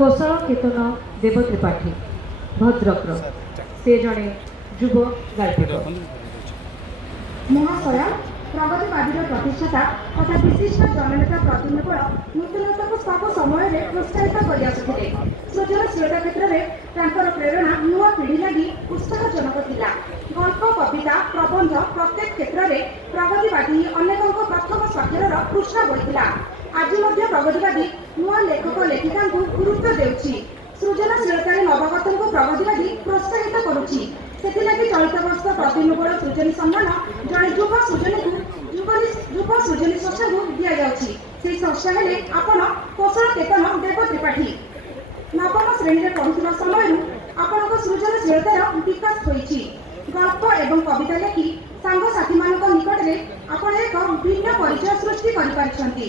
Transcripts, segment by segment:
कौशल केतन देव त्रिपाठी भद्रक से जड़े युव गायक महाशया प्रगतिवादी प्रतिष्ठाता तथा विशिष्ट जननेता प्रतिदिन नूतनताको सब समय प्रोत्साहित कर सृजनशीलता क्षेत्र में प्रेरणा नुआ पीढ़ी लगी उत्साहजनक थिला। गल्प कविता प्रबंध प्रत्येक क्षेत्र में प्रगतिवादी अनेक प्रथम स्वाक्षर पृष्ठा बोईला। आज प्रगतिवादी नुआ लेखक लेखिका गुरुत्व देउछि। सृजनशीलता नवागत को प्रगतिवादी प्रोत्साहित करुछि। ସେଥିଲାଗି ଚଳିତ ବର୍ଷ ପ୍ରତିନିବଳ ସୃଜନୀ ସମ୍ମାନ ଜଣେ ଯୁବ ସୃଜନୀ ସଂସ୍ଥାକୁ ଦିଆଯାଉଛି। ସେହି ସଂସ୍ଥା ହେଲେ ଆପଣ କୌଶଳ କେତନ ଦେବ ତ୍ରିପାଠୀ। ନବମ ଶ୍ରେଣୀରେ ପଢୁଥିବା ସମୟରୁ ଆପଣଙ୍କ ସୃଜନଶୀଳତାର ବିକାଶ ହୋଇଛି। ଗଳ୍ପ ଏବଂ କବିତା ଲେଖି ସାଙ୍ଗସାଥୀମାନଙ୍କ ନିକଟରେ ଆପଣ ଏକ ଭିନ୍ନ ପରିଚୟ ସୃଷ୍ଟି କରିପାରିଛନ୍ତି।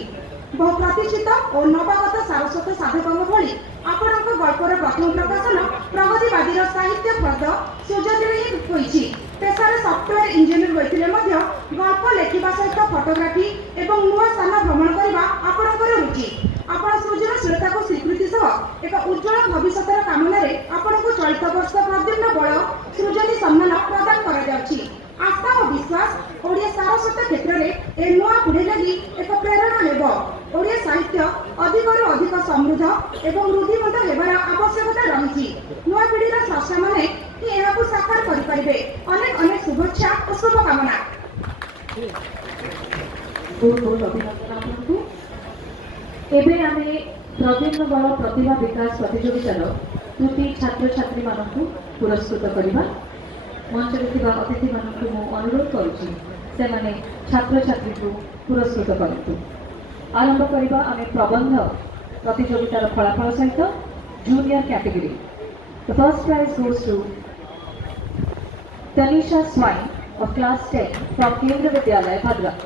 ବହୁ ପ୍ରତିଷ୍ଠିତ ଓ ନବାଗତ ସାରସ୍ୱତ ସାଧକଙ୍କ ଭଳି ଆପଣଙ୍କ ଗଳ୍ପର ପ୍ରଥମ ପ୍ରକାଶନ ପ୍ରଗତିବାଦୀର ସାହିତ୍ୟ ଫର୍ଦ୍ଦ ସୁଯୋଗରେ ହିଁ ହୋଇଛି। ପେଶାରେ ସଫ୍ଟୱେୟାର ଇଞ୍ଜିନିୟର ହୋଇଥିଲେ ମଧ୍ୟ ଗଳ୍ପ ଲେଖିବା ସହିତ ଫଟୋଗ୍ରାଫି ଏବଂ ନୂଆ ସ୍ଥାନ ଭ୍ରମଣ କରିବା ଆପଣଙ୍କର ରୁଚି। ଆପଣ ସୃଜନଶୀଳତାକୁ ସ୍ୱୀକୃତି ସହ ଏକ ଉଜ୍ଜଳ ଭବିଷ୍ୟତର କାମନାରେ ଆପଣଙ୍କୁ ଚଳିତ ବର୍ଷ ପ୍ରଦ୍ୟୁମ୍ନ ବଳ ସୃଜନୀ ସମ୍ମାନ ପ୍ରଦାନ କରାଯାଉଛି। आस्था और विश्वास ओडिया सारस्वत क्षेत्र में ए नुआ पीढ़ी लगी एक प्रेरणा हेब। ओडिया साहित्य अधिकरू अधिक समृद्ध एवं रुधिमंत हेबार आवश्यकता रही। नुआ पीढ़ीर स्रष्टा माने ही एहाकु साकार करि परिबे। अनेक अनेक शुभेच्छा और शुभकामना। बहुत बहुत अभिनंदन आपको। एबे आमे प्रद्युम्न बल प्रतिभा विकास प्रतियोगितार त्रुटि छात्र छात्री मानकु पुरस्कृत करिबा। मंच में अतिथि मानक अनुरोध करुच्ची से माने छात्र छात्री को पुरस्कृत करतु। आरंभ करबा आमे प्रबंध प्रतियोगितार फलाफल सहित junior category. The first prize goes to Tanisha Swain of class 10 from केंद्र विद्यालय भद्रक।